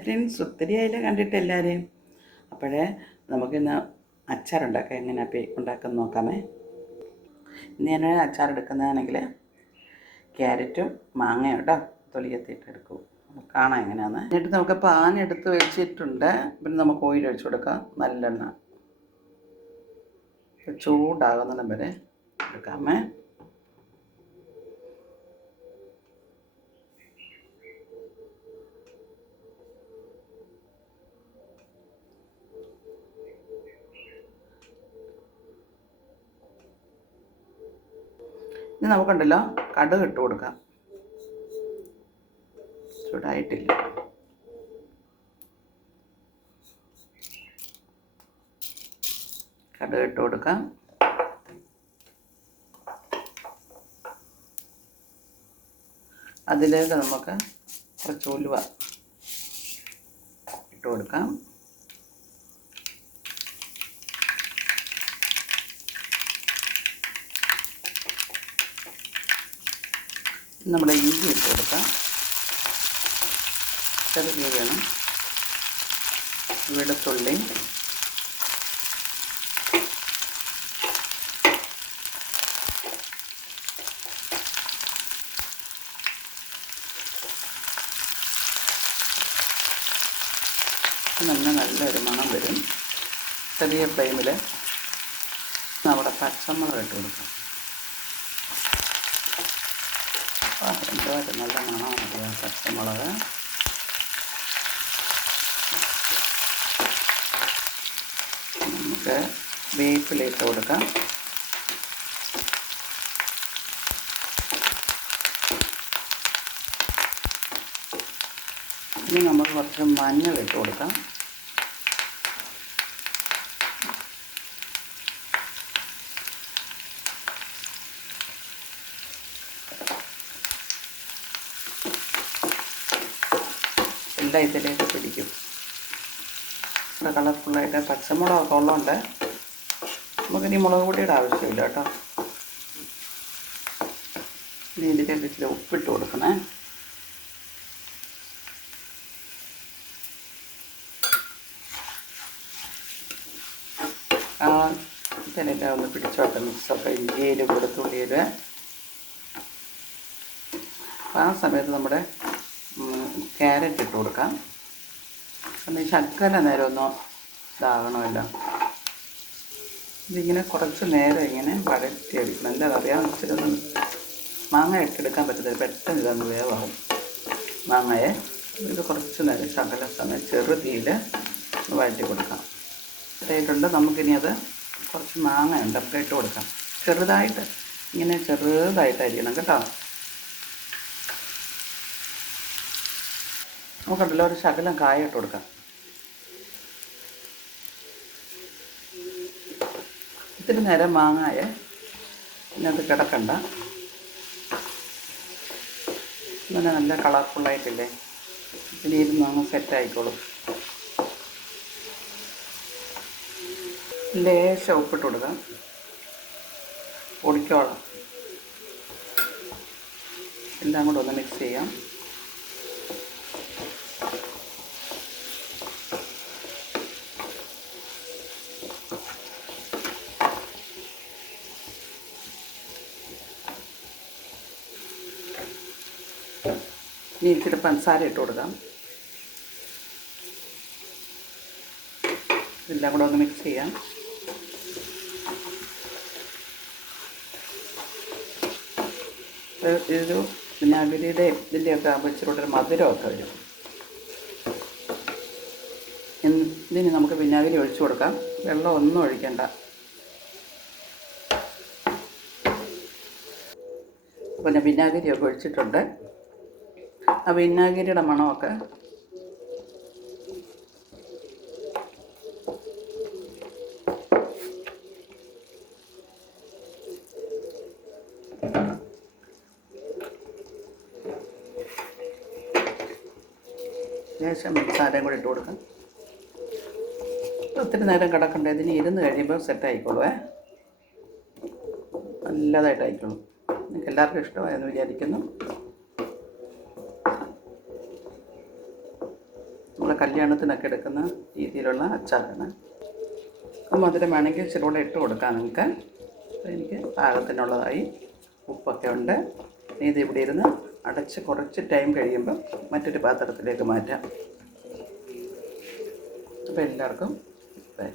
Friends ഒത്തിരി ആയില്ല കണ്ടിട്ട് എല്ലാവരെയും അപ്പോഴേ നമുക്കിന്ന് അച്ചാറുണ്ടാക്കാം. എങ്ങനെ ഉണ്ടാക്കാൻ നോക്കാമേ. ഇന്ന് ഞാൻ അച്ചാർ എടുക്കുന്നതാണെങ്കിൽ ക്യാരറ്റും മാങ്ങയും കേട്ടോ. തൊലിയെത്തിയിട്ട് എടുക്കും. കാണാം എങ്ങനെയാന്ന്. എന്നിട്ട് നമുക്ക് പാൻ എടുത്ത് വെച്ചിട്ടുണ്ട്. പിന്നെ നമുക്ക് ഓയിൽ ഒഴിച്ചു കൊടുക്കാം. നല്ലെണ്ണ. ചൂടാകുന്നതിന് വരെ എടുക്കാമേ. ഇനി നമുക്കുണ്ടല്ലോ കടുക് ഇട്ട് കൊടുക്കാം. ചൂടായിട്ടില്ല. കടുക് ഇട്ട് കൊടുക്കാം. അതിലേക്ക് നമുക്ക് കുറച്ച് ഉലുവ ഇട്ട് കൊടുക്കാം. നമ്മുടെ ഇഞ്ചി ഇട്ട് കൊടുക്കാം. ചെറുകി വേണം. വെളുത്തുള്ളി. നല്ല നല്ലൊരു മണം വരും. ചെറിയ ഫ്ലെയിമിൽ നമ്മുടെ പച്ചമുളക് ഇട്ട് കൊടുക്കാം ആ എന്തോ ഒരു നല്ല മണമാണ് പച്ചമുളക് നമുക്ക് വേപ്പിലിട്ട് കൊടുക്കാം ഇനി നമുക്ക് കുറച്ച് മഞ്ഞൾ ഇട്ട് കൊടുക്കാം. എല്ലാം ഇതിലേക്ക് പിടിക്കും. ഇവിടെ കളർഫുള്ളായിട്ട് പച്ചമുളകൊക്കെ ഉള്ളതുകൊണ്ട് നമുക്കിനി മുളക് പൊടിയുടെ ആവശ്യമില്ല കേട്ടോ. ഇനി ഇതിലേക്ക് ഇച്ചിരി ഉപ്പിട്ട് കൊടുക്കണേ. ഇതിനെല്ലാം ഒന്ന് പിടിച്ചോട്ടെ മിക്സൊക്കെ ഇഞ്ചിയിൽ വെളുത്തുള്ളിയിൽ ആ സമയത്ത് നമ്മുടെ ക്യാരറ്റ് ഇട്ട് കൊടുക്കാം. കാരണം ശർക്കര നേരം ഒന്ന് ഇതാകണമല്ലോ. ഇതിങ്ങനെ കുറച്ച് നേരം ഇങ്ങനെ വഴറ്റിയെടുക്കണം എന്താ ഇച്ചിരി ഒന്ന് മാങ്ങ ഇട്ടെടുക്കാൻ പറ്റത്തില്ല. പെട്ടെന്ന് ഇതൊന്ന് വേവാകും മാങ്ങയെ ഇത് കുറച്ച് നേരം ശകല സമയം ചെറുതീയിൽ വഴറ്റി കൊടുക്കാം. ഇതായിട്ടുണ്ട്. നമുക്കിനി അത് കുറച്ച് മാങ്ങ ഉണ്ട് അപ്പോൾ ഇട്ട് കൊടുക്കാം. ചെറുതായിട്ട് ഇങ്ങനെ ചെറുതായിട്ട് അരിയണം കേട്ടോ. നമുക്കുണ്ടല്ലോ ഒരു ശകലം കായ ഇട്ട് കൊടുക്കാം. ഇത്തിരി നേരം മാങ്ങായ ഇതിനകത്ത് കിടക്കണ്ട. ഇങ്ങനെ നല്ല കളർഫുള്ളായിട്ടില്ലേ ഇതിൽ ഇരുന്ന് അങ്ങ് സെറ്റ് ആയിക്കോളും. ലേശം ഉപ്പിട്ട് കൊടുക്കാം. പൊടിക്കോളാം. എല്ലാം കൂടെ ഒന്ന് മിക്സ് ചെയ്യാം. ഇനി ഇച്ചിരി പഞ്ചസാര ഇട്ട് കൊടുക്കാം. എല്ലാം കൂടെ ഒന്ന് മിക്സ് ചെയ്യാം. ഇതൊരു ഇതൊരു വിനാഗിരിയുടെ ഇതിന്റെയൊക്കെ ആകുമ്പോൾ ഇച്ചിരി മധുരമൊക്കെ വരും. ഇതിന് നമുക്ക് വിനാഗിരി ഒഴിച്ചു കൊടുക്കാം. വെള്ളം ഒന്നും ഒഴിക്കണ്ട. പിന്നെ വിനാഗിരിയൊക്കെ ഒഴിച്ചിട്ടുണ്ട്. ആ വിനാഗിരിയുടെ മണമൊക്കെ. ശേഷം മസാലയും കൂടി ഇട്ട് കൊടുക്കാം. ഒത്തിരി നേരം കിടക്കണ്ട? ഇതിന് ഇരുന്ന് കഴിയുമ്പോൾ സെറ്റ് ആയിക്കോളൂ നല്ലതായിട്ട് ആയിക്കോളും നിങ്ങൾക്ക് എല്ലാവർക്കും ഇഷ്ടമായെന്ന് വിചാരിക്കുന്നു നമ്മൾ കല്യാണത്തിനൊക്കെ എടുക്കുന്ന രീതിയിലുള്ള അച്ചാറാണ്. മധുരം വേണമെങ്കിൽ ഇച്ചിരി കൂടെ ഇട്ട് കൊടുക്കാം നിങ്ങൾക്ക്. എനിക്ക് പാകത്തിനുള്ളതായി ഉപ്പൊക്കെ ഉണ്ട്. ഇത് ഇവിടെ ഇരുന്ന് അടച്ച് കുറച്ച് ടൈം കഴിയുമ്പം മറ്റൊരു പാത്രത്തിലേക്ക് മാറ്റാം. അപ്പോൾ എല്ലാവർക്കും ബൈ.